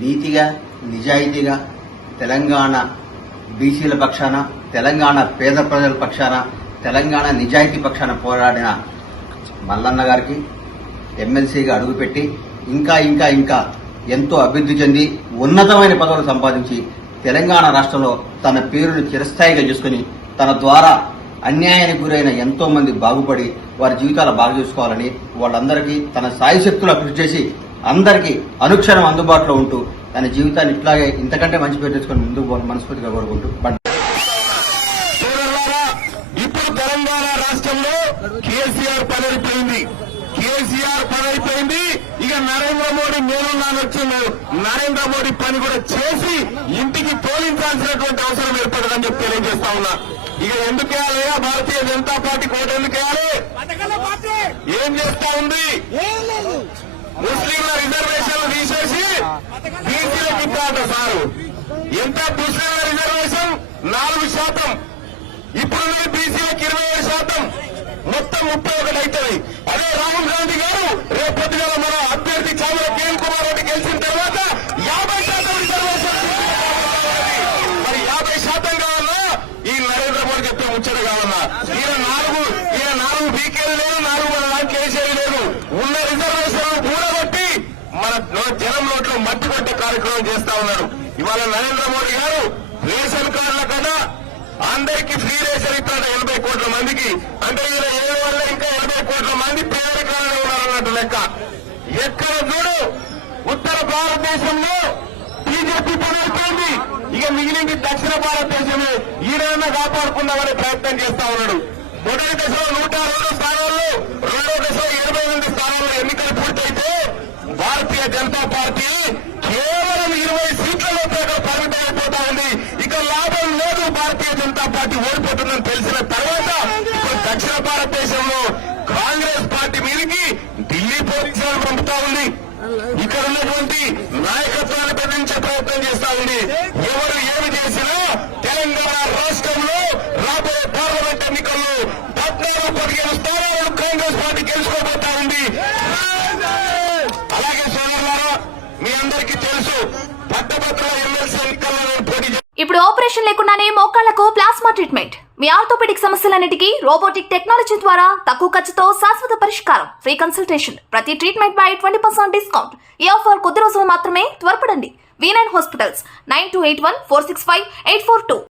నీతిగా నిజాయితీగా తెలంగాణ బీసీల పక్షాన, తెలంగాణ పేద ప్రజల పక్షాన, తెలంగాణ నిజాయితీ పక్షాన పోరాడిన మల్లన్న గారికి ఎమ్మెల్సీగా అడుగుపెట్టి ఇంకా ఇంకా ఇంకా ఎంతో అభివృద్ధి చెంది ఉన్నతమైన పదవులు సంపాదించి తెలంగాణ రాష్ట్రంలో తన పేరును చిరస్థాయిగా చేసుకుని తన ద్వారా అన్యాయానికి గురైన ఎంతో మంది బాగుపడి వారి జీవితాలు బాగు చేసుకోవాలని వాళ్ళందరికీ తన సాయశక్తులు కృషి చేసి అందరికీ అనుక్షణం అందుబాటులో ఉంటూ తన జీవితాన్ని ఇట్లాగే ఇంతకంటే మంచి పేరు తెచ్చుకొని ముందుకు పోవాలని మనస్ఫూర్తిగా కోరుకుంటూ ఇప్పుడు తెలంగాణ రాష్ట్రంలో కేసీఆర్ పదైపోయింది. ఇక నరేంద్ర మోడీ నేనున్నానొచ్చున్నారు. నరేంద్ర మోడీ పని కూడా చేసి ఇంటికి తోలించాల్సినటువంటి అవసరం ఏర్పడదని చెప్పి తెలియజేస్తా ఉన్నా. ఇక ఎందుకు వేయాలయ్యా భారతీయ జనతా పార్టీ కోట ఎందుకు వేయాలి? ఏం చేస్తా ఉంది? ముస్లింల రిజర్వేషన్లు తీసేసి బీసీలకు ఇద్దాట సారు. ఎంత ముస్లింల రిజర్వేషన్ 4%, ఇప్పుడు బీసీలకు 27%, మొత్తం 31 అవుతుంది. అదే రాహుల్ గాంధీ గారు రేపు పొద్దుగల మన అభ్యర్థి చామల కిరణ్ కుమార్ రెడ్డి గెలిచిన తర్వాత 50% రిజర్వేషన్. మరి 50% కావాలన్నా ఈ నరేంద్ర మోడీ చెప్తే ముచ్చట కావాలన్నా ఈయన 4 బీకేలు లేదు, 4 మన దాంట్లో వేసేది లేదు. ఉన్న రిజర్వేషన్ కూడబట్టి మన జనం నోట్లో మట్టి కొట్టే కార్యక్రమం చేస్తా ఉన్నాడు. ఇవాళ నరేంద్ర మోడీ గారు రేషన్ కార్డుల కన్నా అందరికీ ఫ్రీ రేషన్ ఇస్తాడు 80 కోట్ల మందికి. అంటే ఈయన ఏ వల్ల ఇంకా 80 కోట్ల మంది పేదరికంలో ఉన్నారన్నట్టు లెక్క. ఎక్కడ చూడు ఉత్తర భారతదేశంలో బీజేపీ పనైపోయింది. ఇక మిగిలింది దక్షిణ భారతదేశమే. ఈయన కాపాడుకుందామనే ప్రయత్నం చేస్తా ఉన్నాడు. మొదటి దశలో 102 స్థానాల్లో, రెండో దశలో 88 స్థానాల్లో ఎన్నికలు పూర్తయితే భారతీయ జనతా పార్టీ కేవలం 20 సీట్లలో పరిమితం అయిపోతా ఉంది. ఇక లాభం లేదు, భారతీయ జనతా పార్టీ ఓడిపోతుందని తెలిసిన తర్వాత ఇప్పుడు దక్షిణ భారతదేశంలో కాంగ్రెస్ పార్టీ మీదకి ఢిల్లీ పోలీసులను పంపుతా ఉంది. ఇక్కడ ఉన్నటువంటి నాయకత్వాన్ని బెదిరించే ప్రయత్నం చేస్తా ఉంది. ఎవరు ఏమి చేసినా తెలంగాణ రాష్ట్రంలో రాబోయే పార్లమెంట్ ఎన్నికల్లో 14-15 స్థానాలను కాంగ్రెస్ పార్టీ గెలుచుకోబోతా ఉంది. అలాగే సోదరులారా, మీ అందరికీ తెలుసు పట్టభద్రుల ఎమ్మెల్సీ ఎన్నికల్లో నేను పోటీ. ఇప్పుడు ఆపరేషన్ లేకుండానే మోకాళ్లకు ప్లాస్మా ట్రీట్మెంట్. మీ ఆర్థోపెడిక్ సమస్యలన్నిటికీ రోబోటిక్ టెక్నాలజీ ద్వారా తక్కువ ఖర్చుతో శాశ్వత పరిష్కారం. Free consultation. ప్రతి ట్రీట్మెంట్ పై 20% డిస్కౌంట్. ఈ ఆఫర్ కొద్ది రోజులు మాత్రమే. త్వరపడండి. V9 hospitals 9281465842.